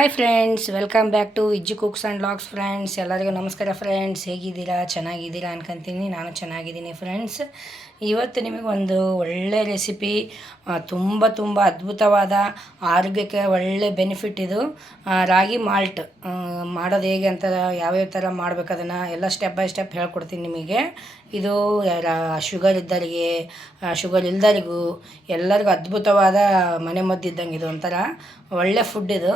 Hi friends welcome back to Vijju cooks and vlogs friends ಎಲ್ಲರಿಗೂ ನಮಸ್ಕಾರ friends ಹೇಗಿದ್ದೀರಾ? ಚೆನ್ನಾಗಿದ್ದೀರಾ ಅನ್ಕೊಂತೀನಿ. ನಾನು ಚೆನ್ನಾಗಿದ್ದೀನಿ ಫ್ರೆಂಡ್ಸ್ ಇವತ್ತು ನಿಮಗೆ ಒಂದು ಒಳ್ಳೆ ರೆಸಿಪಿ ತುಂಬ ತುಂಬ ಅದ್ಭುತವಾದ, ಆರೋಗ್ಯಕ್ಕೆ ಒಳ್ಳೆ ಬೆನಿಫಿಟ್ ಇದು. ರಾಗಿ ಮಾಲ್ಟ್ ಮಾಡೋದು ಹೇಗೆ ಅಂತ ಯಾವ್ಯಾವ ಥರ ಮಾಡ್ಬೇಕು ಅದನ್ನು ಎಲ್ಲ ಸ್ಟೆಪ್ ಬೈ ಸ್ಟೆಪ್ ಹೇಳ್ಕೊಡ್ತೀನಿ ನಿಮಗೆ. ಇದು ಶುಗರ್ ಇದ್ದರಿಗೆ ಶುಗರ್ ಇಲ್ದರಿಗೂ ಎಲ್ಲರಿಗೂ ಅದ್ಭುತವಾದ ಮನೆ ಮದ್ದಿದ್ದಂಗೆ ಇದು ಒಂಥರ ಒಳ್ಳೆ ಫುಡ್ ಇದು.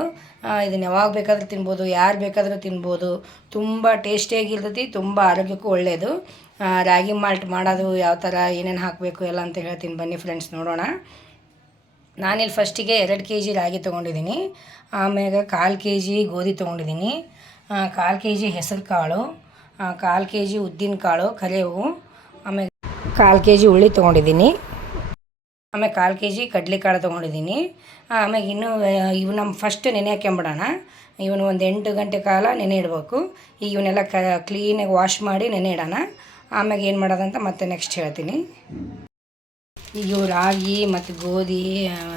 ಇದನ್ನು ಯಾವಾಗ ಬೇಕಾದರೂ ತಿನ್ಬೋದು, ಯಾರು ಬೇಕಾದರೂ ತಿನ್ಬೋದು, ತುಂಬ ಟೇಸ್ಟಿಯಾಗಿರ್ತೈತಿ ತುಂಬ ಆರೋಗ್ಯಕ್ಕೂ ಒಳ್ಳೆಯದು. ರಾಗಿ ಮಾಲ್ಟ್ ಮಾಡೋದು ಯಾವ ಥರ, ಏನೇನು ಹಾಕಬೇಕು ಎಲ್ಲ ಅಂತ ಹೇಳ್ತೀನಿ ಬನ್ನಿ ಫ್ರೆಂಡ್ಸ್ ನೋಡೋಣ. ನಾನಿಲ್ಲಿ ಫಸ್ಟಿಗೆ ಎರಡು ಕೆ ಜಿ ರಾಗಿ ತೊಗೊಂಡಿದ್ದೀನಿ. ಆಮೇಲೆ ಕಾಲು ಕೆ ಜಿ ಗೋಧಿ ತೊಗೊಂಡಿದ್ದೀನಿ. ಕಾಲು ಕೆ ಜಿ ಹೆಸರು ಕಾಳು ಕಾಲು ಕೆ ಜಿ ಉದ್ದಿನ ಕಾಳು ಕರಿವು ಆಮೇಲೆ ಕಾಲು ಕೆ ಜಿ ಉಳ್ಳಿ ತೊಗೊಂಡಿದ್ದೀನಿ. ಆಮೇಲೆ ಕಾಲು ಕೆ ಜಿ ಕಡಲೆಕಾಳು ತೊಗೊಂಡಿದ್ದೀನಿ. ಆಮೇಲೆ ಇನ್ನೂ ಇವು ನಮ್ಮ ಫಸ್ಟ್ ನೆನೆ ಹಾಕ್ಕೊಂಬಿಡೋಣ ಇವನು ಒಂದು ಎಂಟು ಗಂಟೆ ಕಾಲ ನೆನೆ ಇಡಬೇಕು. ಈಗ ಇವನ್ನೆಲ್ಲ ಕ ಕ್ಲೀನಾಗಿ ವಾಶ್ ಮಾಡಿ ನೆನೆ ಇಡೋಣ. ಆಮ್ಯಾಗ ಏನು ಮಾಡೋದಂತ ಮತ್ತೆ ನೆಕ್ಸ್ಟ್ ಹೇಳ್ತೀನಿ. ಈಗ ರಾಗಿ ಮತ್ತು ಗೋಧಿ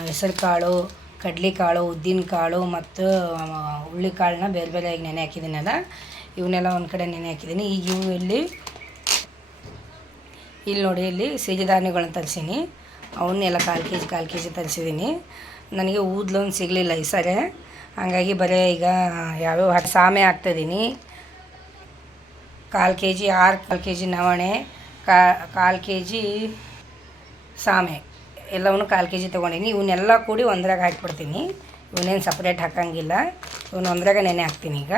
ಹೆಸರು ಕಾಳು ಕಡಲೆಕಾಳು ಉದ್ದಿನ ಕಾಳು ಮತ್ತು ಹುಳ್ಳಿಕಾಳನ್ನ ಬೇರೆ ಬೇರೆಯಾಗಿ ನೆನೆ ಹಾಕಿದ್ದೀನಲ್ಲ ಇವನ್ನೆಲ್ಲ ಒಂದು ಕಡೆ ನೆನೆ ಹಾಕಿದ್ದೀನಿ ಈಗ ಇವು ಇಲ್ಲಿ ಇಲ್ಲಿ ನೋಡಿ, ಇಲ್ಲಿ ಸಿರಿಧಾನ್ಯಗಳನ್ನ ತರಿಸೀನಿ. ಅವನ್ನೆಲ್ಲ ಕಾಲು ಕೆ ಜಿ ಕಾಲು ಕೆ ಜಿ ತರಿಸಿದ್ದೀನಿ ನನಗೆ ಊದ್ಲೊಂದು ಸಿಗಲಿಲ್ಲ ಈ ಸರಿ. ಹಾಗಾಗಿ ಬರೀ ಈಗ ಯಾವ್ಯಾವ ಸಾಮೆ ಹಾಕ್ತಿದ್ದೀನಿ ಕಾಲು ಕೆ ಜಿ ಆರು, ಕಾಲು ಕೆ ಜಿ ನವಣೆ ಕಾಲು ಕೆ ಜಿ ಸಾಮೆ. ಎಲ್ಲವನ್ನು ಕಾಲು ಕೆ ಜಿ ತೊಗೊಂಡಿನಿ. ಇವನ್ನೆಲ್ಲ ಕೂಡಿ ಒಂದ್ರಾಗ ಹಾಕ್ಬಿಡ್ತೀನಿ. ಇವನ್ನೇನು ಸಪ್ರೇಟ್ ಹಾಕಂಗಿಲ್ಲ. ಇವನ್ನ ಒಂದ್ರಾಗ ನೆನೆ ಹಾಕ್ತೀನಿ ಈಗ.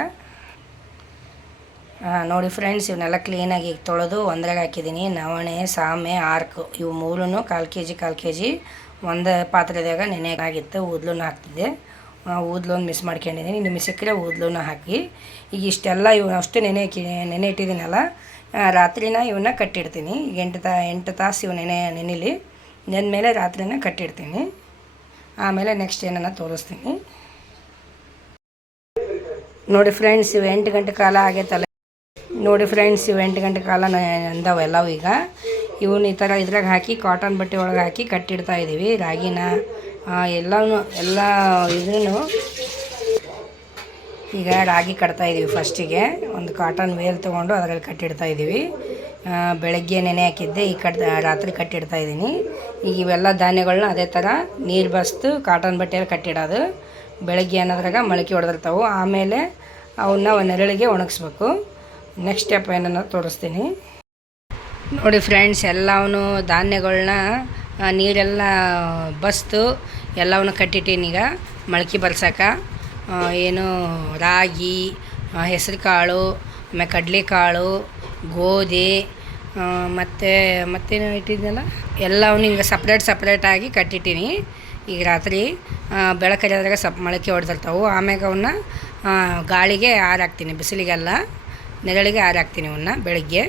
ನೋಡಿ ಫ್ರೆಂಡ್ಸ್ ಇವನ್ನೆಲ್ಲ ಕ್ಲೀನಾಗಿ ತೊಳೆದು ಒಂದ್ರಾಗ ಹಾಕಿದ್ದೀನಿ ನವಣೆ, ಸಾಮೆ, ಆರ್ಕು, ಇವು ಮೂರೂ ಕಾಲು ಕೆ ಜಿ ಕಾಲು ಕೆ ಜಿ ಒಂದು ಪಾತ್ರೆದಾಗ ನೆನೆ ಆಗಿತ್ತು ಊದ್ಲೂ ಹಾಕ್ತಿದ್ದೆ. ಆ, ಊದ್ಲೊಂದು ಮಿಸ್ ಮಾಡ್ಕೊಂಡಿದ್ದೀನಿ. ನಿಮಗೆ ಸಿಕ್ಕರೆ ಊದ್ಲೂನು ಹಾಕಿ. ಈಗ ಇಷ್ಟೆಲ್ಲ ಇವು ಅಷ್ಟು ನೆನೆ ನೆನೆ ಇಟ್ಟಿದ್ದೀನಲ್ಲ ರಾತ್ರಿನ ಇವನ್ನ ಕಟ್ಟಿಡ್ತೀನಿ. ಈಗ ಎಂಟು ತಾ ಎಂಟು ತಾಸು ಇವು ನೆನೆ ನೆನೆಲಿ. ನೆಂದಮೇಲೆ ರಾತ್ರಿನ ಕಟ್ಟಿಡ್ತೀನಿ. ಆಮೇಲೆ ನೆಕ್ಸ್ಟ್ ಏನನ್ನ ತೋರಿಸ್ತೀನಿ. ನೋಡಿ ಫ್ರೆಂಡ್ಸ್ ಇವು ಎಂಟು ಗಂಟೆ ಕಾಲ ಆಗೈತಲ್ಲ. ನೋಡಿ ಫ್ರೆಂಡ್ಸ್ ಇವು ಎಂಟು ಗಂಟೆ ಕಾಲ ಅಂದವು ಈಗ. ಇವನ್ನ ಈ ಥರ ಇದ್ರಾಗ ಹಾಕಿ ಕಾಟನ್ ಬಟ್ಟೆ ಒಳಗೆ ಹಾಕಿ ಕಟ್ಟಿಡ್ತಾ ಇದ್ದೀವಿ ರಾಗಿನ ಎಲ್ಲವೂ ಎಲ್ಲ ಇದನ್ನು ಈಗ ರಾಗಿ ಕಟ್ತಾ ಇದ್ದೀವಿ ಫಸ್ಟಿಗೆ. ಒಂದು ಕಾಟನ್ ವೇಲ್ ತೊಗೊಂಡು ಅದರಲ್ಲಿ ಕಟ್ಟಿಡ್ತಾ ಇದ್ದೀವಿ ಬೆಳಗ್ಗೆ ನೆನೆ ಹಾಕಿದ್ದೆ, ಈ ಕಟ್ ರಾತ್ರಿ ಕಟ್ಟಿಡ್ತಾ ಇದ್ದೀನಿ ಈಗ ಇವೆಲ್ಲ ಧಾನ್ಯಗಳನ್ನ ಅದೇ ಥರ ನೀರು ಬಸ್ತು ಕಾಟನ್ ಬಟ್ಟೆಯಲ್ಲಿ ಕಟ್ಟಿಡೋದು. ಬೆಳಗ್ಗೆ ಅನ್ನೋದ್ರಾಗ ಮೊಳಕೆ ಹೊಡೆದಿರ್ತಾವೆ ಆಮೇಲೆ ಅವನ್ನ ನೆರಳಿಗೆ ಒಣಗಿಸ್ಬೇಕು. ನೆಕ್ಸ್ಟ್ ಸ್ಟೆಪ್ ಏನನ್ನ ತೋರಿಸ್ತೀನಿ. ನೋಡಿ ಫ್ರೆಂಡ್ಸ್ ಎಲ್ಲವೂ ಧಾನ್ಯಗಳನ್ನ ನೀರೆಲ್ಲ ಬಸ್ತು ಎಲ್ಲವನ್ನು ಕಟ್ಟಿಟ್ಟೀನಿ ಈಗ. ಮೊಳಕೆ ಬರ್ಸಕ್ಕೆ ಏನು ರಾಗಿ ಹೆಸರು ಕಾಳು ಆಮೇಲೆ ಕಡಲೆಕಾಳು, ಗೋಧಿ ಮತ್ತು, ಮತ್ತೇನು ಇಟ್ಟಿದ್ನಲ್ಲ? ಎಲ್ಲವನ್ನು ಹಿಂಗೆ ಸಪ್ರೇಟ್ ಸಪ್ರೇಟಾಗಿ ಕಟ್ಟಿಟ್ಟೀನಿ. ಈಗ ರಾತ್ರಿ ಬೆಳಕರಿಯಾದಾಗ ಸಪ್ ಮೊಳಕೆ ಹೊಡೆದಿರ್ತಾವೆ ಆಮ್ಯಾಗ ಅವನ್ನ ಗಾಳಿಗೆ ಆರಾಕ್ತೀನಿ, ಬಿಸಿಲಿಗೆಲ್ಲ. ನೆರಳಿಗೆ ಆರಾಕ್ತೀನಿ ಅವನ್ನ ಬೆಳಗ್ಗೆ.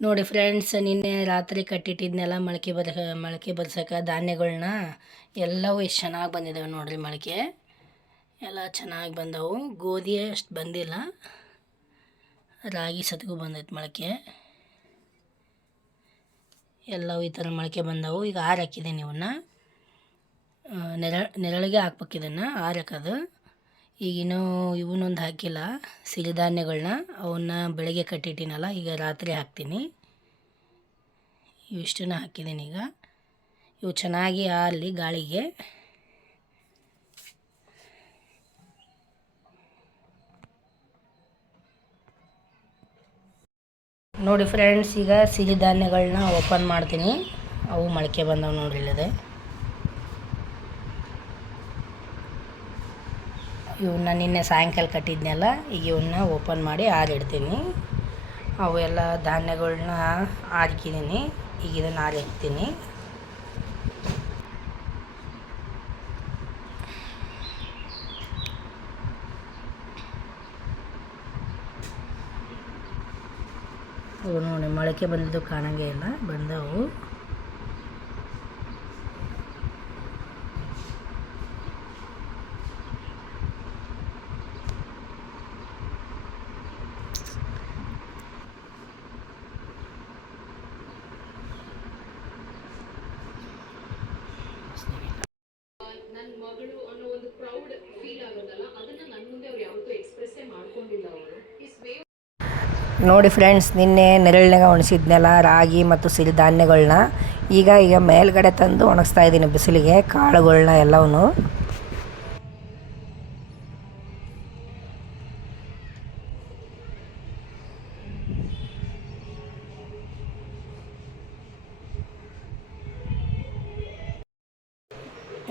ನೋಡಿ ಫ್ರೆಂಡ್ಸ್ ನಿನ್ನೆ ರಾತ್ರಿ ಕಟ್ಟಿಟ್ಟಿದ್ನೆಲ್ಲ ಮೊಳಕೆ ಬರ ಮೊಳಕೆ ಬರ್ಸಕ್ಕೆ ಧಾನ್ಯಗಳನ್ನ ಎಲ್ಲವೂ ಎಷ್ಟು ಚೆನ್ನಾಗಿ ಬಂದಿದ್ದಾವೆ ನೋಡಿರಿ ಮೊಳಕೆ ಎಲ್ಲ ಚೆನ್ನಾಗಿ ಬಂದವು. ಗೋಧಿ ಅಷ್ಟು ಬಂದಿಲ್ಲ. ರಾಗಿ ಸತ್ಗೂ ಬಂದೈತೆ ಮೊಳಕೆ ಎಲ್ಲವೂ ಈ ಥರ ಮೊಳಕೆ ಬಂದವು. ಈಗ ಆರು ಹಾಕಿದ್ದೀನಿ ಇವನ್ನ ನೆರ ನೆರಳಿಗೆ ಹಾಕ್ಬೇಕು ಇದನ್ನು ಆರಕ್ಕದು ಈಗಿನ್ನೂ ಇವನ್ನೊಂದು ಹಾಕಿಲ್ಲ. ಸಿರಿಧಾನ್ಯಗಳನ್ನ ಅವನ್ನ ಬೆಳಗ್ಗೆ ಕಟ್ಟಿಟ್ಟಿನಲ್ಲ, ಈಗ ರಾತ್ರಿ ಹಾಕ್ತೀನಿ. ಇವಿಷ್ಟನ್ನ ಹಾಕಿದ್ದೀನಿ ಈಗ. ಇವು ಚೆನ್ನಾಗಿ ಆರಲಿ ಗಾಳಿಗೆ. ನೋಡಿ ಫ್ರೆಂಡ್ಸ್, ಈಗ ಸಿರಿಧಾನ್ಯಗಳನ್ನ ಓಪನ್ ಮಾಡ್ತೀನಿ. ಅವು ಮೊಳಕೆ ಬಂದವು ನೋಡ್ರಿ ಇವನ್ನ ನಿನ್ನೆ ಸಾಯಂಕಾಲ ಕಟ್ಟಿದ್ನಲ್ಲ, ಈಗ ಇವನ್ನ ಓಪನ್ ಮಾಡಿ ಆರಿಡ್ತೀನಿ. ಅವೆಲ್ಲ ಧಾನ್ಯಗಳನ್ನ ಹಾಕಿದ್ದೀನಿ ಈಗ ಇದನ್ನು ಅವು ನೋಡಿ, ಮೊಳಕೆ ಬಂದಿದ್ದು ಕಾಣಂಗೇ ಇಲ್ಲ, ಬಂದವು. ನೋಡಿ ಫ್ರೆಂಡ್ಸ್ ನಿನ್ನೆ ನೆರಳಿನಾಗ ಒಣಸಿದ್ನೆಲ್ಲ ರಾಗಿ ಮತ್ತು ಸಿರಿಧಾನ್ಯಗಳನ್ನ ಈಗ ಈಗ ಮೇಲ್ಗಡೆ ತಂದು ಒಣಗಿಸ್ತಾ ಇದ್ದೀನಿ ಬಿಸಿಲಿಗೆ ಕಾಳುಗಳನ್ನ ಎಲ್ಲವನ್ನು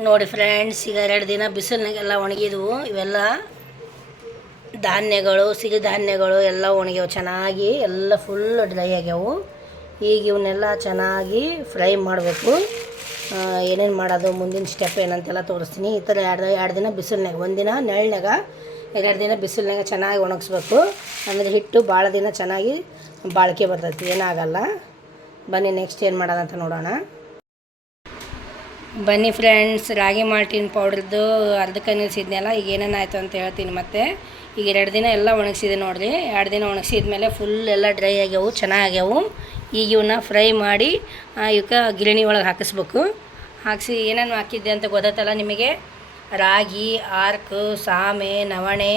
ನೋಡಿ ಫ್ರೆಂಡ್ಸ್ ಈಗ ಎರಡು ದಿನ ಬಿಸಿಲಿನಾಗೆಲ್ಲ ಒಣಗಿದ್ವು, ಇವೆಲ್ಲ ಧಾನ್ಯಗಳು, ಸಿರಿಧಾನ್ಯಗಳು ಎಲ್ಲ ಒಣಗ್ಯಾವ, ಚೆನ್ನಾಗಿ ಎಲ್ಲ ಫುಲ್ ಡ್ರೈ ಆಗ್ಯಾವು. ಈಗ ಇವನ್ನೆಲ್ಲ ಚೆನ್ನಾಗಿ ಫ್ರೈ ಮಾಡಬೇಕು. ಏನೇನು ಮಾಡೋದು, ಮುಂದಿನ ಸ್ಟೆಪ್ ಏನಂತೆಲ್ಲ ತೋರಿಸ್ತೀನಿ. ಈ ಥರ ಎರಡು ಎರಡು ದಿನ ಬಿಸಿಲ್ನಾಗ ಒಂದಿನ ನೆಳ್ನಾಗ ಎರಡು ದಿನ ಬಿಸಿಲಿನಾಗ ಚೆನ್ನಾಗಿ ಒಣಗಿಸ್ಬೇಕು. ಆಮೇಲೆ ಹಿಟ್ಟು ಭಾಳ ದಿನ ಚೆನ್ನಾಗಿ ಬಾಳಿಕೆ ಬರ್ತೈತಿ, ಏನಾಗಲ್ಲ. ಬನ್ನಿ ನೆಕ್ಸ್ಟ್ ಏನು ಮಾಡೋದಂತ ನೋಡೋಣ. ಬನ್ನಿ ಫ್ರೆಂಡ್ಸ್ ರಾಗಿ ಮಾಲ್ಟಿನ ಪೌಡ್ರದ್ದು ಅರ್ಧಕ್ಕೆ ನಿಲ್ಲಿಸಿದ್ನಲ್ಲ ಈಗ ಏನೇನಾಯಿತು ಅಂತ ಹೇಳ್ತೀನಿ ಮತ್ತೆ. ಈಗ ಎರಡು ದಿನ ಎಲ್ಲ ಒಣಗಿಸಿದೆ ನೋಡಿರಿ. ಎರಡು ದಿನ ಒಣಗಿಸಿದ್ಮೇಲೆ ಫುಲ್ ಎಲ್ಲ ಡ್ರೈ ಆಗ್ಯಾವು, ಚೆನ್ನಾಗ್ಯಾವು. ಈಗ ಇವನ್ನ ಫ್ರೈ ಮಾಡಿ ಇವಕ್ಕೆ ಗಿರಣಿ ಒಳಗೆ ಹಾಕಿಸ್ಬೇಕು. ಹಾಕಿಸಿ ಏನೇನು ಹಾಕಿದ್ದೆ ಅಂತ ಗೊತ್ತಾಯ್ತಲ್ಲ ನಿಮಗೆ? ರಾಗಿ, ಆರ್ಕ್, ಸಾಮೆ, ನವಣೆ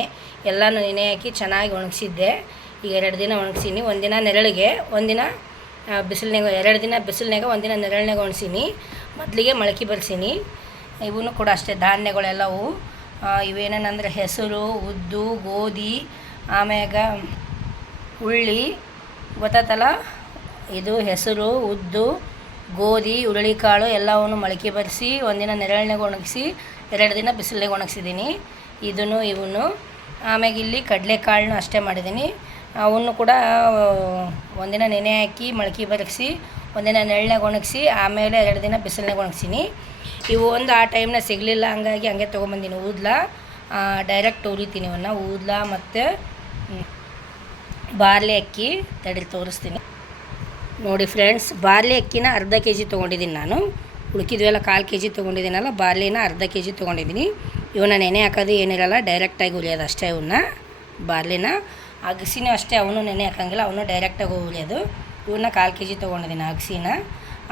ಎಲ್ಲನೂ ನೆನೆ ಹಾಕಿ ಚೆನ್ನಾಗಿ ಒಣಗಿಸಿದ್ದೆ. ಈಗ ಎರಡು ದಿನ ಒಣಗಿಸೀನಿ. ಒಂದಿನ ನೆರಳಿಗೆ, ಒಂದಿನ ಬಿಸಿಲಿನಾಗ ಎರಡು ದಿನ ಬಿಸಿಲಿನಾಗ ಒಂದಿನ ನೆರಳಿನಾಗ ಒಣಸೀನಿ ಮೊದಲಿಗೆ ಮೊಳಕೆ ಬರ್ಸೀನಿ. ಇವನು ಕೂಡ ಅಷ್ಟೇ ಧಾನ್ಯಗಳೆಲ್ಲವು ಇವೇನೇನಂದ್ರೆ ಹೆಸರು, ಉದ್ದು, ಗೋಧಿ, ಆಮ್ಯಾಗ ಹುಳ್ಳಿ, ಗೊತ್ತಾತಲ್ಲ? ಇದು ಹೆಸರು, ಉದ್ದು, ಗೋಧಿ, ಹುರುಳಿಕಾಳು ಎಲ್ಲವನ್ನು ಮೊಳಕೆ ಬರೆಸಿ, ಒಂದಿನ ನೆರಳಿನಾಗ ಒಣಗಿಸಿ, ಎರಡು ದಿನ ಬಿಸಿಲಿಗೆ ಒಣಗಿಸಿದ್ದೀನಿ. ಇದನ್ನು, ಇವನ್ನು, ಆಮ್ಯಾಗ ಇಲ್ಲಿ ಕಡಲೆಕಾಳನ್ನು ಅಷ್ಟೇ ಮಾಡಿದ್ದೀನಿ. ಅವನ್ನು ಕೂಡ ಒಂದಿನ ನೆನೆ ಹಾಕಿ, ಮೊಳಕೆ ಬರಗಿಸಿ ಒಂದಿನ ನೆರಳಿನಾಗ ಒಣಗಿಸಿ ಆಮೇಲೆ ಎರಡು ದಿನ ಬಿಸಿಲಿನಾಗ ಒಣಗಿಸೀನಿ ಇವು ಒಂದು ಆ ಟೈಮ್ನ ಸಿಗಲಿಲ್ಲ, ಹಂಗಾಗಿ ಹಂಗೆ ತೊಗೊಂಬಂದಿನಿ. ಊದ್ಲ ಡೈರೆಕ್ಟ್ ಉರಿತೀನಿ ಇವನ್ನ ಊದ್ಲ ಮತ್ತು ಬಾರ್ಲಿ ಅಕ್ಕಿ ತಡಿ ತೋರಿಸ್ತೀನಿ. ನೋಡಿ ಫ್ರೆಂಡ್ಸ್ ಬಾರ್ಲಿ ಅಕ್ಕಿನ ಅರ್ಧ ಕೆ ಜಿ ತೊಗೊಂಡಿದ್ದೀನಿ ನಾನು. ಉಳ್ಕಿದ್ವೆಲ್ಲ ಕಾಲು ಕೆ ಜಿ ತೊಗೊಂಡಿದ್ದೀನಲ್ಲ ಬಾರ್ಲಿನ ಅರ್ಧ ಕೆ ಜಿ ತೊಗೊಂಡಿದ್ದೀನಿ ಇವನ್ನ ನೆನೆ ಹಾಕೋದು ಏನಿರಲ್ಲ ಡೈರೆಕ್ಟಾಗಿ ಉರಿಯೋದು ಅಷ್ಟೇ ಇವನ್ನ, ಬಾರ್ಲಿನ. ಅಗಸಿನೂ ಅಷ್ಟೇ, ಅವನು ನೆನೆ ಹಾಕೋಂಗಿಲ್ಲ, ಅವನು ಡೈರೆಕ್ಟಾಗಿ ಉರಿಯೋದು ಇವನ್ನ ಕಾಲು ಕೆ ಜಿ ತೊಗೊಂಡಿದ್ದೀನಿ ಅಗಸಿನ.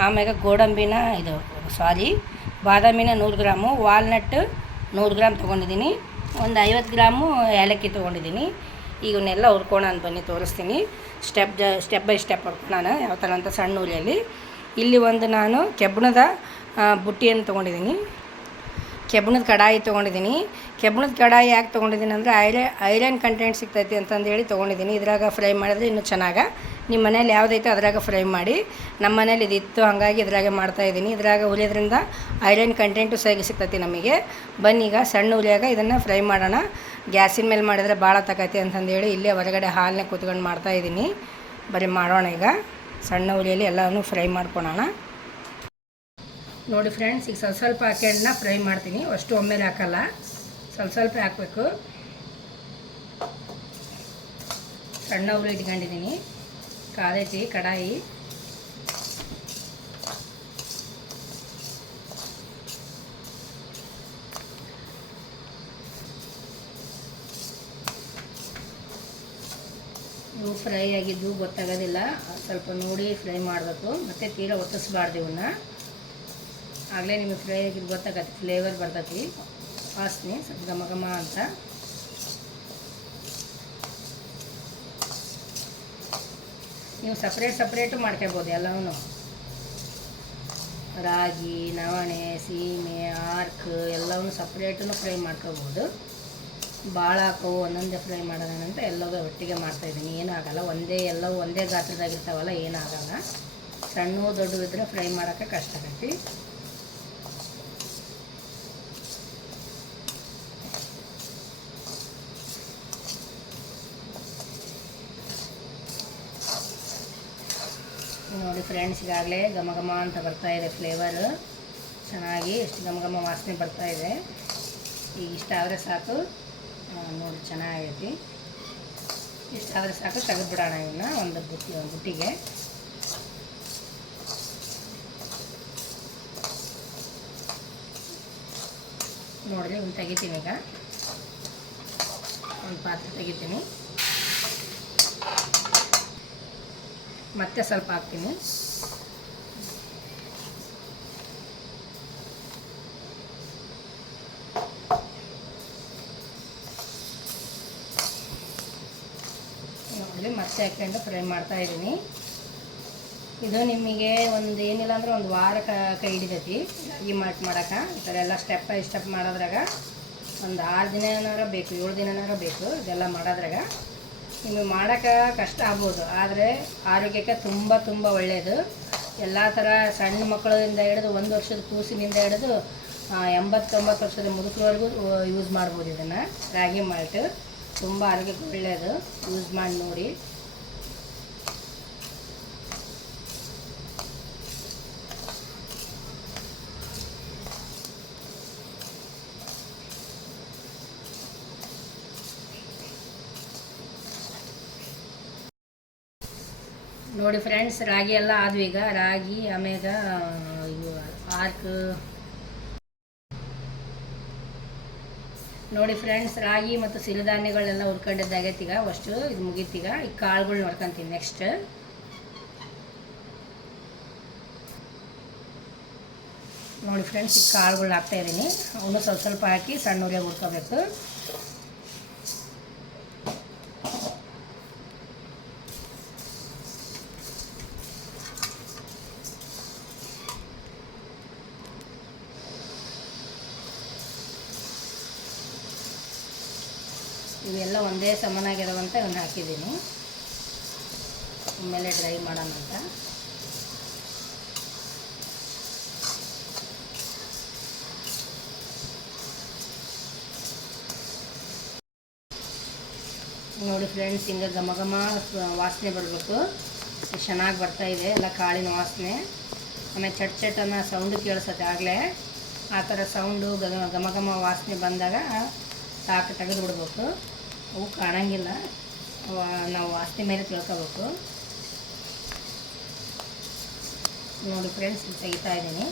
ಆಮ್ಯಾಗ ಗೋಡಂಬಿನ ಇದು ಸಾರಿ, ಬಾದಾಮಿನ ನೂರು ಗ್ರಾಮು, ವಾಲ್ನಟ್ ನೂರು ಗ್ರಾಮ್ ತೊಗೊಂಡಿದ್ದೀನಿ. ಒಂದು ಐವತ್ತು ಗ್ರಾಮು ಏಲಕ್ಕಿ ತೊಗೊಂಡಿದ್ದೀನಿ. ಇವನ್ನೆಲ್ಲ ಹುರ್ಕೋಣ ಅಂತ ಬನ್ನಿ, ತೋರಿಸ್ತೀನಿ. ಸ್ಟೆಪ್ ಜ, ಸ್ಟೆಪ್ ಬೈ ಸ್ಟೆಪ್ ನಾನು, ಯಾವ ಥರ ಅಂತ ಸಣ್ಣ ಉರಿಯಲ್ಲಿ ಇಲ್ಲಿ ಒಂದು ನಾನು ಕೆಬ್ಬಣದ ಬುಟ್ಟಿಯನ್ನು ತೊಗೊಂಡಿದ್ದೀನಿ. ಕೆಬ್ಬಣದ ಕಡಾಯಿ ತೊಗೊಂಡಿದ್ದೀನಿ. ಕೆಬ್ಬಣದ ಕಡಾಯಿ ಯಾಕೆ ತೊಗೊಂಡಿದ್ದೀನಿ ಅಂದರೆ ಐರನ್ ಐರನ್ ಕಂಟೆಂಟ್ ಸಿಗ್ತೈತಿ ಅಂತಂದೇಳಿ ತೊಗೊಂಡಿದ್ದೀನಿ. ಇದ್ರಾಗ ಫ್ರೈ ಮಾಡಿದ್ರೆ ಇನ್ನೂ ಚೆನ್ನಾಗ ನಿಮ್ಮ ಮನೇಲಿ ಯಾವುದೈತೆ ಅದ್ರಾಗ ಫ್ರೈ ಮಾಡಿ. ನಮ್ಮ ಮನೇಲಿ ಇದಿತ್ತು, ಹಾಗಾಗಿ ಇದ್ರಾಗೆ ಮಾಡ್ತಾಯಿದ್ದೀನಿ ಇದ್ರಾಗ ಉರಿಯೋದ್ರಿಂದ ಐರನ್ ಕಂಟೆಂಟು ಸಹ ಸಿಗ್ತೈತಿ ನಮಗೆ. ಬನ್ನೀಗ ಸಣ್ಣ ಉರಿಯಾಗ ಇದನ್ನು ಫ್ರೈ ಮಾಡೋಣ. ಗ್ಯಾಸಿನ ಮೇಲೆ ಮಾಡಿದರೆ ಭಾಳ ತಗೈತಿ ಅಂತಂದೇಳಿ ಇಲ್ಲೇ ಹೊರಗಡೆ ಹಾಲನ್ನ ಕೂತ್ಕೊಂಡು ಮಾಡ್ತಾಯಿದ್ದೀನಿ ಬರೀ ಮಾಡೋಣ ಈಗ. ಸಣ್ಣ ಉರಿಯಲ್ಲಿ ಎಲ್ಲವೂ ಫ್ರೈ ಮಾಡ್ಕೊಳೋಣ. ನೋಡಿ ಫ್ರೆಂಡ್ಸ್ ಈಗ ಸ್ವಲ್ಪ ಸ್ವಲ್ಪ ಹಾಕ್ಯಂಡನ್ನ ಫ್ರೈ ಮಾಡ್ತೀನಿ. ಅಷ್ಟು ಒಮ್ಮೆಲೆ ಹಾಕಲ್ಲ. ಸ್ವಲ್ಪ ಸ್ವಲ್ಪ ಹಾಕಬೇಕು. ಸಣ್ಣ ಉರಿ ಇಟ್ಕೊಂಡಿದ್ದೀನಿ. ಕಾದೈತಿ ಕಡಾಯಿ. ಇವು ಫ್ರೈ ಆಗಿದ್ದು ಗೊತ್ತಾಗೋದಿಲ್ಲ. ಸ್ವಲ್ಪ ನೋಡಿ ಫ್ರೈ ಮಾಡಬೇಕು. ಮತ್ತು ತೀರಾ ಒತ್ತಿಸ್ಬಾರ್ದು ಇವನ್ನ ಆಗಲೇ ನಿಮಗೆ ಫ್ರೈ ಆಗಿದ್ದು ಗೊತ್ತಾಗತ್ತೆ. ಫ್ಲೇವರ್ ಬರ್ತೈತಿ. ವಾಸನೆ ಸ್ವಲ್ಪ ಘಮ ಘಮ ಅಂತ. ನೀವು ಸಪ್ರೇಟ್ ಸಪ್ರೇಟು ಮಾಡ್ಕೋಬೋದು ಎಲ್ಲವೂ ರಾಗಿ, ನವಣೆ, ಸೀಮೆ, ಆರ್ಕ್ ಎಲ್ಲವೂ ಸಪ್ರೇಟೂ ಫ್ರೈ ಮಾಡ್ಕೋಬೋದು. ಭಾಳ ಹಾಕೋ ಒಂದೊಂದೇ ಫ್ರೈ ಮಾಡೋದಂತ ಎಲ್ಲವೂ ಒಟ್ಟಿಗೆ ಮಾಡ್ತಾಯಿದ್ದೀನಿ ಏನಾಗಲ್ಲ, ಒಂದೇ ಎಲ್ಲವೂ ಒಂದೇ ಗಾತ್ರದಾಗಿರ್ತಾವಲ್ಲ, ಏನಾಗಲ್ಲ. ಸಣ್ಣ ದೊಡ್ಡ ಇದ್ದರೆ ಫ್ರೈ ಮಾಡೋಕ್ಕೆ ಕಷ್ಟ ಆಗೈತಿ ಫ್ರೆಂಡ್ಸ್, ಈಗಾಗಲೇ ಘಮ ಘಮ ಅಂತ ಬರ್ತಾ ಇದೆ ಫ್ಲೇವರ್ ಚೆನ್ನಾಗಿ ಎಷ್ಟು ಘಮ ಘಮ ವಾಸನೆ ಬರ್ತಾ ಇದೆ. ಈಗ ಇಷ್ಟ ಆದರೆ ಸಾಕು. ನೋಡಿ, ಚೆನ್ನಾಗೈತಿ. ಇಷ್ಟ ಆದರೆ ಸಾಕು ತೆಗೆದುಬಿಡೋಣ ಇವನ್ನ ಒಂದು ಬುಟ್ಟಿ, ಒಂದು ಬುಟ್ಟಿಗೆ. ನೋಡಿರಿ ಇವ್ನು ತೆಗಿತೀನಿ ಈಗ. ಒಂದು ಪಾತ್ರೆ ತೆಗಿತೀನಿ. ಮತ್ತೆ ಸ್ವಲ್ಪ ಹಾಕ್ತೀನಿ. ಮರ್ಚಿ ಹಾಕ್ಕೊಂಡು ಫ್ರೈ ಮಾಡ್ತಾ ಇದ್ದೀನಿ. ಇದು ನಿಮಗೆ ಒಂದು ಏನಿಲ್ಲ ಅಂದ್ರೆ ಒಂದು ವಾರ ಕೈ ಹಿಡಿತೈತಿ ಈ ಮಾಟ್ ಮಾಡೋಕೆ. ಈ ಥರ ಎಲ್ಲ ಸ್ಟೆಪ್ ಬೈ ಸ್ಟೆಪ್ ಮಾಡೋದ್ರಾಗ ಒಂದು ಆರು ದಿನನಾರ ಬೇಕು, ಏಳು ದಿನನಾರ ಬೇಕು ಇದೆಲ್ಲ ಮಾಡೋದ್ರಾಗ. ನಿಮಗೆ ಮಾಡೋಕೆ ಕಷ್ಟ ಆಗ್ಬೋದು, ಆದರೆ ಆರೋಗ್ಯಕ್ಕೆ ತುಂಬ ತುಂಬ ಒಳ್ಳೆಯದು ಎಲ್ಲ ಥರ ಸಣ್ಣ ಮಕ್ಕಳಿಂದ ಹಿಡಿದು ಒಂದು ವರ್ಷದ ಕೂಸಿನಿಂದ ಹಿಡಿದು ಎಂಬತ್ತೊಂಬತ್ತು ವರ್ಷದ ಮುದುಕರವರೆಗೂ ಯೂಸ್ ಮಾಡ್ಬೋದು ಇದನ್ನು. ರಾಗಿ ಮಾಲ್ಟು. ತುಂಬ ಆರೋಗ್ಯಕ್ಕೆ ಒಳ್ಳೆಯದು ಯೂಸ್ ಮಾಡಿ ನೋಡಿ. ನೋಡಿ ಫ್ರೆಂಡ್ಸ್ ರಾಗಿ ಎಲ್ಲ ಆದ್ವು ಈಗ ರಾಗಿ ಆಮ್ಯಾಗ ಇವು ಆರ್ಕ್. ನೋಡಿ ಫ್ರೆಂಡ್ಸ್ ರಾಗಿ ಮತ್ತು ಸಿರಿಧಾನ್ಯಗಳೆಲ್ಲ ಈಗ. ಅಷ್ಟು ಇದು ಮುಗೀತೀಗ ಈ ಕಾಳುಗಳು ನೋಡ್ಕೊಂತೀನಿ ನೆಕ್ಸ್ಟ್ ನೋಡಿ ಫ್ರೆಂಡ್ಸ್ ಈ ಕಾಳುಗಳು ಹಾಕ್ತಾಯಿದ್ದೀನಿ ಅವನು ಸ್ವಲ್ಪ ಸ್ವಲ್ಪ ಹಾಕಿ ಸಣ್ಣ ಉರಿಯಾಗಿ ಹುರ್ಕೋಬೇಕು ಇವೆಲ್ಲ ಒಂದೇ ಸಮನಾಗಿರುವಂಥ ಇವನ್ನ ಹಾಕಿದ್ದೀನಿ. ಆಮೇಲೆ ಡ್ರೈ ಮಾಡೋಣ ಅಂತ. ನೋಡಿ ಫ್ರೆಂಡ್ಸ್ ಹಿಂಗೆ ಘಮ ಘಮ ವಾಸನೆ ಬರಬೇಕು. ಚೆನ್ನಾಗಿ ಬರ್ತಾ ಇದೆ, ಎಲ್ಲ ಕಾಳಿನ ವಾಸನೆ. ಆಮೇಲೆ ಚಟ್ ಚಟ್ ಅನ್ನೋ ಸೌಂಡು ಕೇಳಿಸುತ್ತೆ ಆಗಲೇ. ಆ ಥರ ಸೌಂಡು ಘಮ ಘಮ ವಾಸನೆ ಬಂದಾಗ ಸಾಕು ತೆಗೆದು ಬಿಡ್ಬೇಕು ಅವು ಕಾಣಂಗಿಲ್ಲ. ನಾವು ವಾಸನೆ ಮೇಲೆ ತಿಳ್ಕೋಬೇಕು. ನೋಡಿ ಫ್ರೆಂಡ್ಸ್ ತೆಗಿತಾ ಇದ್ದೀನಿ.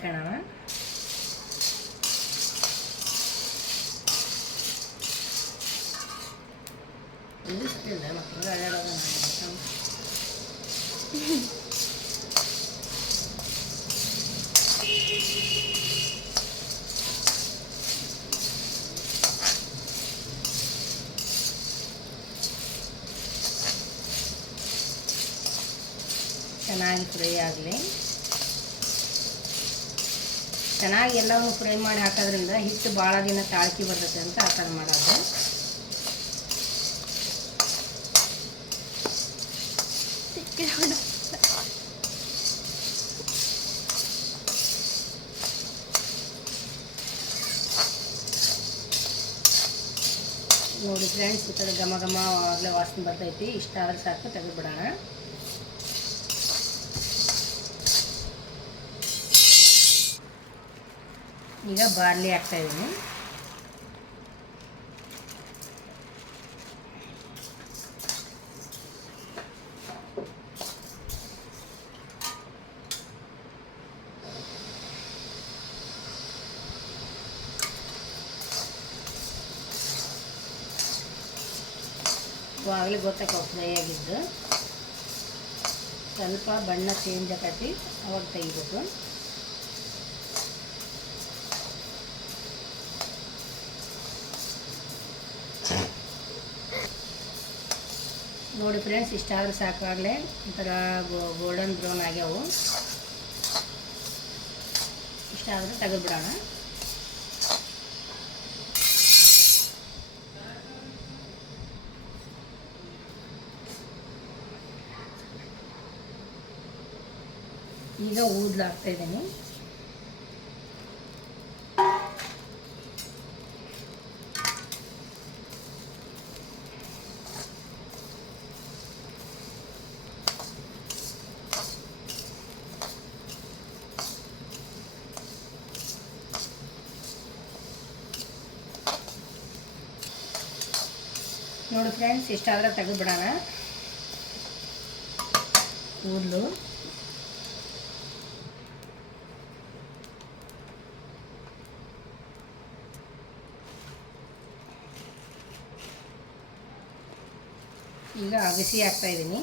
ಇವನು ಫ್ರೈ ಮಾಡ್ಕೊಳ್ಳೋಣ ಇಷ್ಟಿಲ್ಲ ಮಕ್ಕಳು ಅಡ್ಡಾಡೋದು ನಾನು ಚೆನ್ನಾಗಿ ಫ್ರೈ ಆಗಲಿ ಎಲ್ಲವನ್ನು ಫ್ರೈ ಮಾಡಿ ಹಾಕೋದ್ರಿಂದ ಹಿಟ್ಟು ಭಾಳ ದಿನ ತಾಳ್ಕಿ ಬರ್ತೈತೆ ಅಂತ ಆ ಥರ ಮಾಡೋದು. ನೋಡಿ ಫ್ರೆಂಡ್ಸ್ ಈ ಥರ ಘಮ ಘಮ ಆಗಲೇ ವಾಸನೆ ಬರ್ತೈತಿ. ಇಷ್ಟ ಆದರೆ ಸಾಕು, ತೆಗೆದುಬಿಡೋಣ. ಈಗ ಬಾರ್ಲಿ ಹಾಕ್ತಾ ಇದ್ದೀನಿ. ಆಗಲೇ ಗೊತ್ತಾಗ ಫ್ರೈ ಆಗಿದ್ದು. ಸ್ವಲ್ಪ ಬಣ್ಣ ಚೇಂಜ್ ಆಕತಿ ಅವಾಗ ತೆಗಿಬೇಕು. ನೋಡಿ ಫ್ರೆಂಡ್ಸ್ ಇಷ್ಟಾದ್ರೆ ಸಾಕಾಗಲೇ ಒಂಥರ ಗೋಲ್ಡನ್ ಬ್ರೌನ್ ಆಗ್ಯಾವು. ಇಷ್ಟಾದರೂ ತೆಗೆದುಬಿಡೋಣ. ಈಗ ಊದ್ಲಾಗ್ತಾ ಇದ್ದೀನಿ. ನೋಡಿ ಫ್ರೆಂಡ್ಸ್ ಇಷ್ಟಾದರೆ ತೆಗೆದುಬಿಡೋಣ. ಕೂದಲು. ಈಗ ಬಿಸಿ ಹಾಕ್ತಾ ಇದ್ದೀನಿ.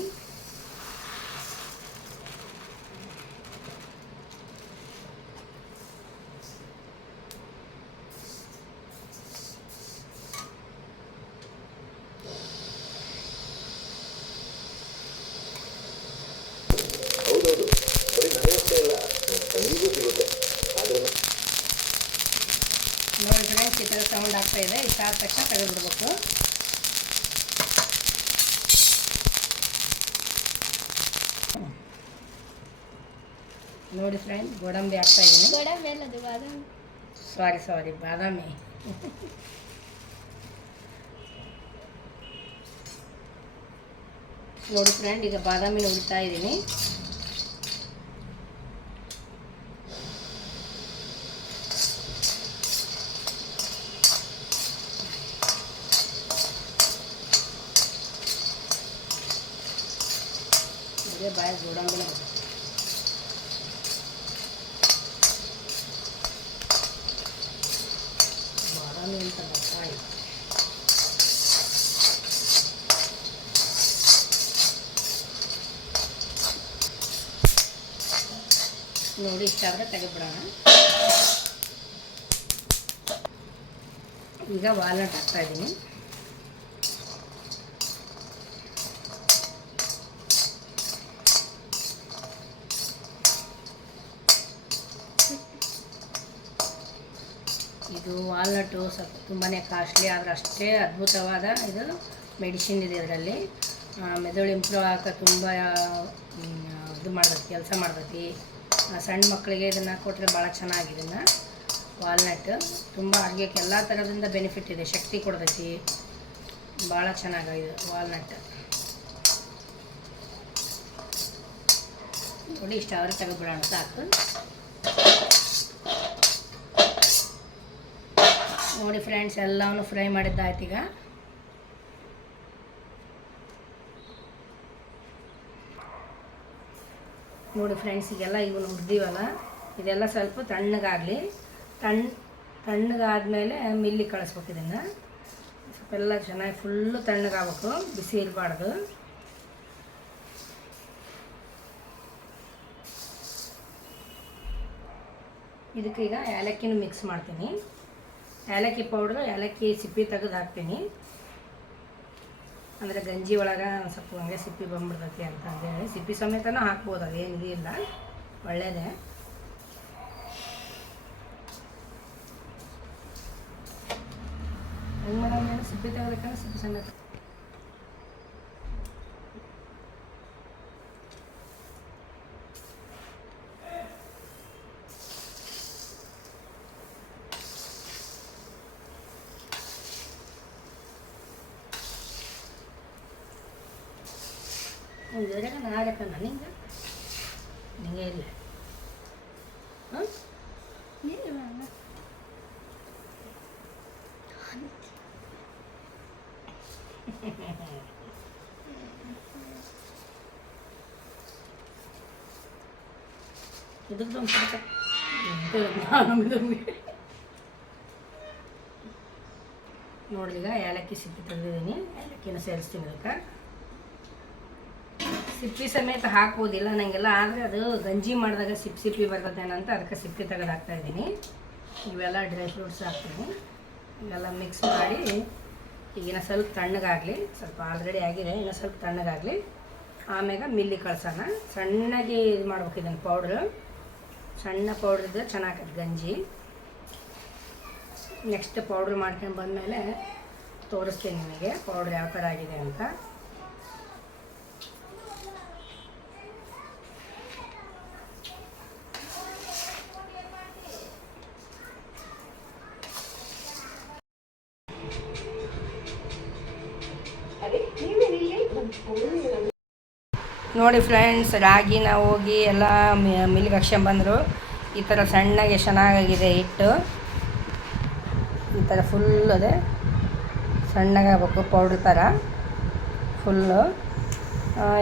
ನೋಡಿ ಫ್ರೆಂಡ್ ಗೋಡಂಬಿ ಹಾಕ್ತಾ ಇದ್ದೀನಿ ಗೋಡಂಬಿ ಅಲ್ಲದು ಬಾದಾಮಿ. ಸಾರಿ ಸಾರಿ ಬಾದಾಮಿ. ನೋಡಿ ಫ್ರೆಂಡ್ ಈಗ ಬಾದಾಮಿನ ಉಳಿತಾ ಇದ್ದೀನಿ ಇದೇ ಬಾಯ ಗೋಡಂಬಿನ ಬರ್ತದೆ. ಬಾದಾಮಿ ಅಂತ ಬರ್ತಾ ಇದೆ ನೋಡಿ ಇಷ್ಟ ಆದರೆ ತೆಗೆದ್ಬಿಡೋಣ. ಈಗ ವಾಲ್ನಟ್ ಹಾಕ್ತಾ ಇದ್ದೀನಿ. ಇದು ವಾಲ್ನಟ್ಟು ಸ್ವಲ್ಪ ತುಂಬಾ ಕಾಸ್ಟ್ಲಿ ಆದರೆ ಅಷ್ಟೇ ಅದ್ಭುತವಾದ ಇದು ಮೆಡಿಸಿನ್ ಇದೆ ಇದರಲ್ಲಿ. ಮೆದುಳು ಇಂಪ್ರೂವ್ ಆಗೋಕೆ ತುಂಬ ಇದು ಮಾಡ್ತೈತಿ ಕೆಲಸ ಮಾಡ್ತೈತಿ ಸಣ್ಣ ಮಕ್ಕಳಿಗೆ ಇದನ್ನು ಕೊಟ್ಟರೆ ಭಾಳ ಚೆನ್ನಾಗಿದೆ ಇದನ್ನು. ವಾಲ್ನಟ್ ತುಂಬ ಆರೋಗ್ಯಕ್ಕೆ ಎಲ್ಲ ಥರದಿಂದ ಬೆನಿಫಿಟ್ ಇದೆ. ಶಕ್ತಿ ಕೊಡ್ತೈತಿ. ಭಾಳ ಚೆನ್ನಾಗಿದೆ ವಾಲ್ನಟ್ ನೋಡಿ, ಇಷ್ಟ ಅವ್ರಿಗೆ ತೆಗೆದ್ಬಿಡೋಣ, ಸಾಕು. ನೋಡಿ ಫ್ರೆಂಡ್ಸ್ ಎಲ್ಲವನ್ನು ಫ್ರೈ ಮಾಡಿದ್ದಾಯ್ತು ಈಗ ನೋಡಿ ಫ್ರೆಂಡ್ಸ್ ಈಗೆಲ್ಲ ಇವನು ಹುರಿದೀವಲ್ಲ ಇದೆಲ್ಲ ಸ್ವಲ್ಪ ತಣ್ಣಗಾಗಲಿ. ತಣ್ಣ ತಣ್ಣಗಾದ್ಮೇಲೆ ಮಿಲ್ಲಿಗೆ ಕಳಿಸ್ಬೇಕು ಇದನ್ನು. ಸ್ವಲ್ಪ ಎಲ್ಲ ಚೆನ್ನಾಗಿ ಫುಲ್ಲು ತಣ್ಣಗಾಗಬೇಕು, ಬಿಸಿ ಇರಬಾರ್ದು. ಇದಕ್ಕೆ ಈಗ ಏಲಕ್ಕಿನೂ ಮಿಕ್ಸ್ ಮಾಡ್ತೀನಿ. ಏಲಕ್ಕಿ ಪೌಡ್ರು ಏಲಕ್ಕಿ ಸಿಪ್ಪೆ ತೆಗೆದು ಹಾಕ್ತೀನಿ. ಅಂದರೆ ಗಂಜಿ ಒಳಗೆ ಸ್ವಲ್ಪ ಹಂಗೆ ಸಿಪ್ಪಿ ಬಂದ್ಬಿಡ್ತೈತಿ ಅಂತ ಅಂದೇಳಿ ಸಿಪ್ಪಿ ಸಮೇತನೂ ಹಾಕ್ಬೋದು, ಅದೇನು ಇಲ್ಲ. ಒಳ್ಳೆಯದೇ ಹೆಂಗೆ ಮಾಡೋಣ ಸಿಪ್ಪಿ ತೆಗೆದಕ್ಕೆ ಸಿಪ್ಪಿ ಸಮೇತ ಇದ್ರಾಗ ನಾಡಕ್ಕ ನಿಂಗೆ ನಿಂಗೆ ಇಲ್ಲ ಹಾಂ ನೀರು ಬೇಡ. ಇದಕ್ಕೆ ಒಂದು ಸ್ವಲ್ಪ ನಾನು ಇದೊಂದು ನೋಡ್ರಿ ಈಗ ಏಲಕ್ಕಿ ಸಿಪ್ಪಿ ತೆಗೆದಿದ್ದೀನಿ ಏಲಕ್ಕಿನ ಸೇರಿಸ್ತೀನಿ ಅದಕ್ಕೆ ಸಿಪ್ಪಿ ಸಮೇತ ಹಾಕೋದಿಲ್ಲ ನನಗೆಲ್ಲ ಆದರೆ ಅದು ಗಂಜಿ ಮಾಡಿದಾಗ ಸಿಪ್ಪಿ ಸಿಪ್ಪಿ ಬರ್ತದೇನಂತ ಅದಕ್ಕೆ ಸಿಪ್ಪಿ ತೆಗೆದು ಹಾಕ್ತಾ ಇದ್ದೀನಿ. ಇವೆಲ್ಲ ಡ್ರೈ ಫ್ರೂಟ್ಸ್ ಹಾಕ್ತೀನಿ. ಇವೆಲ್ಲ ಮಿಕ್ಸ್ ಮಾಡಿ ಈಗಿನ ಸ್ವಲ್ಪ ತಣ್ಣಗಾಗಲಿ, ಸ್ವಲ್ಪ ಆಲ್ರೆಡಿ ಆಗಿದೆ, ಇನ್ನು ಸ್ವಲ್ಪ ತಣ್ಣಗಾಗಲಿ. ಆಮ್ಯಾಗ ಮಿಲ್ಲಿ ಕಳ್ಸೋಣ. ಸಣ್ಣಗೆ ಇದು ಮಾಡ್ಬೇಕು ಇದನ್ನು ಪೌಡ್ರು ಸಣ್ಣ ಪೌಡ್ರ್ ಇದ್ದರೆ ಚೆನ್ನಾಗತ್ತೆ ಗಂಜಿ. ನೆಕ್ಸ್ಟ್ ಪೌಡ್ರ್ ಮಾಡ್ಕೊಂಡು ಬಂದಮೇಲೆ ತೋರಿಸ್ತೀನಿ ನಿಮಗೆ ಪೌಡ್ರ್ ಯಾವ ಥರ ಆಗಿದೆ ಅಂತ. ನೋಡಿ ಫ್ರೆಂಡ್ಸ್ ರಾಗಿನ ಹೋಗಿ ಎಲ್ಲ ಮಿಲ್ಗೆ ಬಂದರು. ಈ ಥರ ಸಣ್ಣಗೆ ಚೆನ್ನಾಗಾಗಿದೆ ಹಿಟ್ಟು. ಈ ಥರ ಫುಲ್ ಅದೇ ಸಣ್ಣಗಾಗಬೇಕು ಪೌಡ್ರ್ ಥರ ಫುಲ್ಲು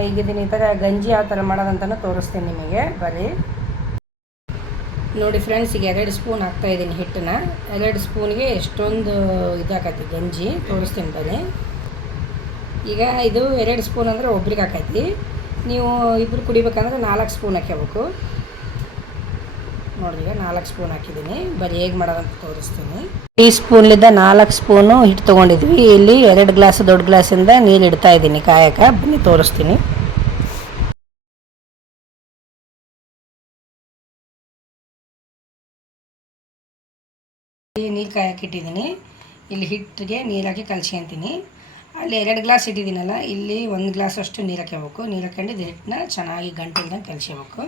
ಈಗ ಇದನ್ನು ಈ ಥರ ಗಂಜಿ ಯಾವ ಥರ ಮಾಡೋದಂತಲೂ ತೋರಿಸ್ತೀನಿ ನಿಮಗೆ, ಬರೀ. ನೋಡಿ ಫ್ರೆಂಡ್ಸ್, ಈಗ ಎರಡು ಸ್ಪೂನ್ ಹಾಕ್ತಾಯಿದ್ದೀನಿ ಹಿಟ್ಟನ್ನ. ಎರಡು ಸ್ಪೂನ್ಗೆ ಎಷ್ಟೊಂದು ಇದಾಕತಿ ಗಂಜಿ. ತೋರಿಸ್ತೀನಿ ಬರೀ ಈಗ ಇದು ಎರಡು ಸ್ಪೂನ್ ಅಂದರೆ ಒಬ್ರಿಗೆ ಹಾಕೈತಿ ನೀವು ಇಬ್ಬರು ಕುಡಿಬೇಕಂದ್ರೆ ನಾಲ್ಕು ಸ್ಪೂನ್ ಹಾಕ್ಯಬೇಕು. ನೋಡಿ ನಾಲ್ಕು ಸ್ಪೂನ್ ಹಾಕಿದ್ದೀನಿ. ಬರೀ ಹೇಗೆ ಮಾಡೋದಂತ ತೋರಿಸ್ತೀನಿ. ಟೀ ಸ್ಪೂನ್ಲಿದ್ದ ನಾಲ್ಕು ಸ್ಪೂನು ಹಿಟ್ಟು ತೊಗೊಂಡಿದ್ವಿ. ಇಲ್ಲಿ ಎರಡು ಗ್ಲಾಸ್, ದೊಡ್ಡ ಗ್ಲಾಸಿಂದ ನೀರು ಇಡ್ತಾ ಇದ್ದೀನಿ ಕಾಯಕ. ಬನ್ನಿ, ತೋರಿಸ್ತೀನಿ. ನೀರು ಕಾಯಕ್ಕೆ ಇಟ್ಟಿದ್ದೀನಿ. ಇಲ್ಲಿ ಹಿಟ್ಟಿಗೆ ನೀರಾಕಿ ಕಲ್ಸ್ಕೊಂತೀನಿ. ಅಲ್ಲಿ ಎರಡು ಗ್ಲಾಸ್ ಇಟ್ಟಿದ್ದೀನಲ್ಲ, ಇಲ್ಲಿ ಒಂದು ಗ್ಲಾಸ್ ಅಷ್ಟು ನೀರು ಹಾಕ್ಕೋಬೇಕು ನೀರು ಹಾಕೊಂಡು ಹಿಟ್ಟನ್ನ ಚೆನ್ನಾಗಿ ಗಂಟಿಲ್ದಂಗೆ ಕಲಿಸ್ಬೇಕು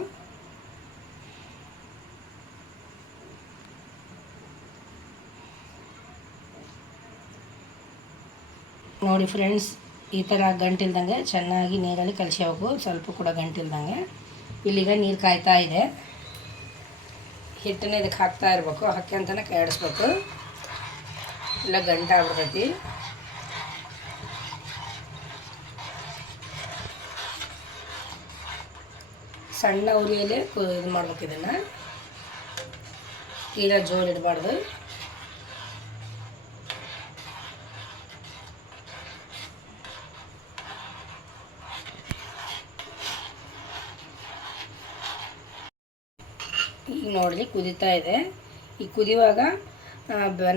ನೋಡಿ ಫ್ರೆಂಡ್ಸ್, ಈ ಥರ ಗಂಟಿಲ್ದಂಗೆ ಚೆನ್ನಾಗಿ ನೀರಲ್ಲಿ ಕಲಿಸ್ಬೇಕು ಸ್ವಲ್ಪ ಕೂಡ ಗಂಟಿಲ್ದಂಗೆ. ಇಲ್ಲಿಗ ನೀರು ಕಾಯ್ತಾ ಇದೆ. ಹಿಟ್ಟನ್ನ ಇದಕ್ಕೆ ಹಾಕ್ತಾ ಇರಬೇಕು. ಹಾಕ್ಯಂತನೇ ಕೈಯಾಡಿಸ್ಬೇಕು ಇಲ್ಲ ಗಂಟೆ ಆಗ್ಬಿಡ್ತೈತಿ ಸಣ್ಣ ಉರಿಯಲ್ಲೇ ಇದು ಮಾಡ್ಬೇಕು ಇದನ್ನು. ಈಗ ಜೋರು ಇಡಬಾರ್ದು. ಈಗ ನೋಡಿರಿ ಕುದೀತಾ ಇದೆ. ಈ ಕುದಿಯುವಾಗ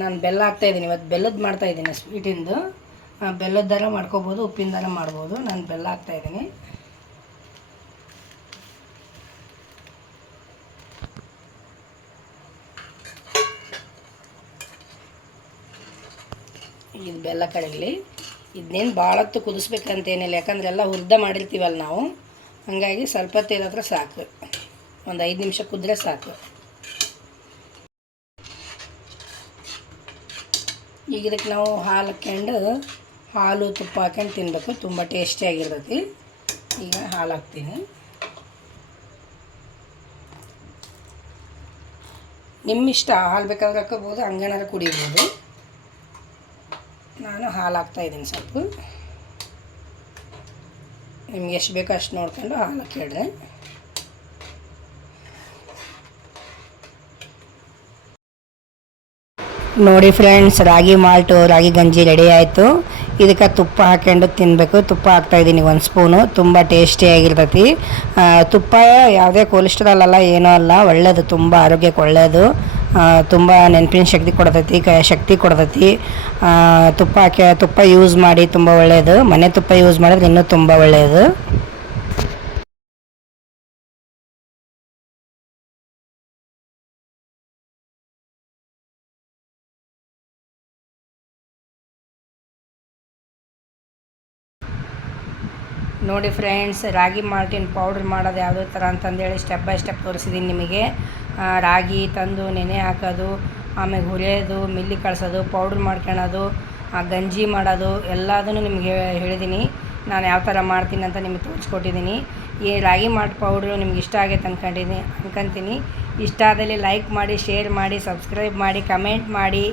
ನಾನು ಬೆಲ್ಲ ಹಾಕ್ತಾ ಇದ್ದೀನಿ ಇವತ್ತು ಬೆಲ್ಲದ ಮಾಡ್ತಾ ಇದ್ದೀನಿ ಸ್ವೀಟಿಂದು ಬೆಲ್ಲದ ದರ ಮಾಡ್ಕೋಬೋದು, ಉಪ್ಪಿನ ದರ ಮಾಡ್ಬೋದು. ನಾನು ಬೆಲ್ಲ ಹಾಕ್ತಾ ಇದು ಬೆಲ್ಲ ಕಡಗಲಿ ಇದನ್ನೇನು ಭಾಳ ಹೊತ್ತು ಕುದಿಸ್ಬೇಕಂತೇನಿಲ್ಲ, ಯಾಕಂದ್ರೆ ಎಲ್ಲ ಹುರ್ದ ಮಾಡಿರ್ತೀವಲ್ಲ ನಾವು. ಹಾಗಾಗಿ ಸ್ವಲ್ಪ ಹೊತ್ತು ಸಾಕು. ಒಂದು ಐದು ನಿಮಿಷ ಕುದ್ರೆ ಸಾಕು. ಈಗ ಇದಕ್ಕೆ ನಾವು ಹಾಲು ಹಾಕ್ಕೊಂಡು ಹಾಲು ತುಪ್ಪ ಹಾಕ್ಕೊಂಡು ತಿನ್ನಬೇಕು ತುಂಬ ಟೇಸ್ಟಿಯಾಗಿರ್ತೈತಿ ಈಗ ಹಾಲು ಹಾಕ್ತೀನಿ. ನಿಮ್ಮಿಷ್ಟ ಹಾಲು ಬೇಕಾದ್ರೆ ಹಾಕೋಬೋದು ಹಂಗೇನಾರು ಕುಡಿಬೋದು. ನಾನು ಹಾಲು ಹಾಕ್ತಾ ಇದ್ದೀನಿ ಸ್ವಲ್ಪ. ನಿಮ್ಗೆ ಎಷ್ಟು ಬೇಕೋ ಅಷ್ಟು ನೋಡ್ಕೊಂಡು ಹಾಲು ಹಾಕಿಡ್ರಿ ನೋಡಿ ಫ್ರೆಂಡ್ಸ್, ರಾಗಿ ಮಾಲ್ಟು, ರಾಗಿ ಗಂಜಿ ರೆಡಿ ಆಯಿತು. ಇದಕ್ಕೆ ತುಪ್ಪ ಹಾಕೊಂಡು ತಿನ್ನಬೇಕು ತುಪ್ಪ ಹಾಕ್ತಾ ಇದ್ದೀನಿ ಒಂದು ಸ್ಪೂನು. ತುಂಬ ಟೇಸ್ಟಿಯಾಗಿರ್ತೈತಿ ತುಪ್ಪ ಯಾವುದೇ ಕೊಲೆಸ್ಟ್ರಾಲ್ ಅಲ್ಲ, ಏನೂ ಅಲ್ಲ. ಒಳ್ಳೆಯದು ತುಂಬ ಆರೋಗ್ಯಕ್ಕೆ ಒಳ್ಳೆಯದು ತುಂಬ ನೆನಪಿನ ಶಕ್ತಿ ಕೊಡ್ತೈತಿ, ಕ, ಶಕ್ತಿ ಕೊಡ್ತೈತಿ. ತುಪ್ಪ ಹಾಕಿ ತುಪ್ಪ ಯೂಸ್ ಮಾಡಿ ತುಂಬ ಒಳ್ಳೆಯದು ಮನೆ ತುಪ್ಪ ಯೂಸ್ ಮಾಡಿದ್ರೆ ಇನ್ನೂ ತುಂಬ ಒಳ್ಳೆಯದು ನೋಡಿ ಫ್ರೆಂಡ್ಸ್ ರಾಗಿ ಮಾಲ್ಟಿನ ಪೌಡ್ರ್ ಮಾಡೋದು ಯಾವುದೇ ಥರ ಅಂತಂದೇಳಿ ಸ್ಟೆಪ್ ಬೈ ಸ್ಟೆಪ್ ತೋರಿಸಿದ್ದೀನಿ ನಿಮಗೆ. ರಾಗಿ ತಂದು ನೆನೆ ಹಾಕೋದು ಆಮೇಲೆ ಹುರಿಯೋದು, ಮಿಲ್ಲಿ ಕಳಿಸೋದು, ಪೌಡ್ರ್ ಮಾಡ್ಕೊಳೋದು ಗಂಜಿ ಮಾಡೋದು, ಎಲ್ಲದನ್ನು ನಿಮಗೆ ಹೇಳಿದ್ದೀನಿ ನಾನು ಯಾವ ಥರ ಮಾಡ್ತೀನಿ ಅಂತ ನಿಮಗೆ ತೋರಿಸ್ಕೊಟ್ಟಿದ್ದೀನಿ ಈ ರಾಗಿ ಮಾಡಿ ಪೌಡ್ರು ನಿಮ್ಗೆ ಇಷ್ಟ ಆಗೈತೆ ಅಂದ್ಕೊಂಡಿದ್ದೀನಿ ಅಂದ್ಕೊಂತೀನಿ ಇಷ್ಟ ಆದಲ್ಲಿ ಲೈಕ್ ಮಾಡಿ, ಶೇರ್ ಮಾಡಿ, ಸಬ್ಸ್ಕ್ರೈಬ್ ಮಾಡಿ, ಕಮೆಂಟ್ ಮಾಡಿ,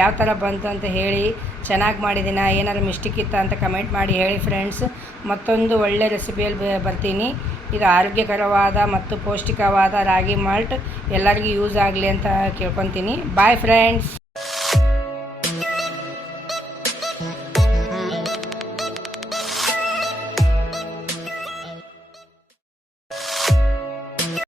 ಯಾವ ಥರ ಬಂತು ಅಂತ ಹೇಳಿ, ಚೆನ್ನಾಗಿ ಮಾಡಿದ್ದೀನ ಏನಾದ್ರು ಮಿಸ್ಟೇಕ್ ಇತ್ತ ಅಂತ ಕಮೆಂಟ್ ಮಾಡಿ ಹೇಳಿ ಫ್ರೆಂಡ್ಸ್. ಮತ್ತೊಂದು ಒಳ್ಳೆ ರೆಸಿಪಿಯಲ್ಲಿ ಬರ್ತೀನಿ. ಇದು ಆರೋಗ್ಯಕರವಾದ ಮತ್ತು ಪೌಷ್ಟಿಕವಾದ ರಾಗಿ ಮಾಲ್ಟ್ ಎಲ್ಲರಿಗೂ ಯೂಸ್ ಆಗಲಿ ಅಂತ ಕೇಳ್ಕೊತೀನಿ. Bye friends